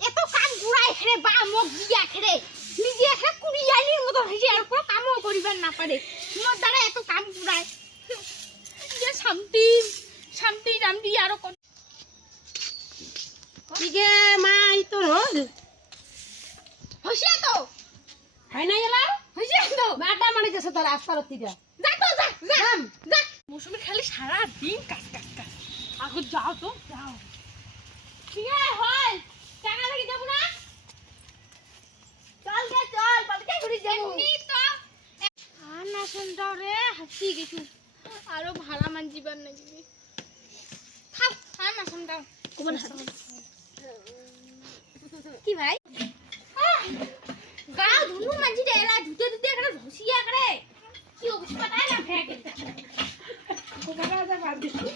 এত কাম গুড়াই খেলে বা মোক দিয়া খেলে নিজে একটা কুড়িয়ালির মতো হয়েছে আর কোনো কামও করিবার না পারে মোর দ্বারা এত কাম গুড়ায় যে শান্তি শান্তি শান্তি আরো দিকে মা এই তো হল হইছে তো হয় না এলা হইছে তো মাটা মানে গেছে তোর আস্তার তিটা যা তো যা যা যা মৌসুমি খালি সারা দিন কাজ কাজ কাজ আগো যাও তো যাও ঠিক আছে হয় টাকা লাগি দেব না চল গে চল পালকে ঘুরি যাবো এমনি তো আর না শুনতাও রে হাসি গেছু আরো ভাড়া মান জীবন না দিবি থাক আর না শুনতাও কোন কি ভাই গাও ধুনু মাঝি রে এলা ধুতে ধুতে এখানে ঘষিয়া করে কি অবস্থা তাই না ফেকে কোন রাজা বাদ দিছি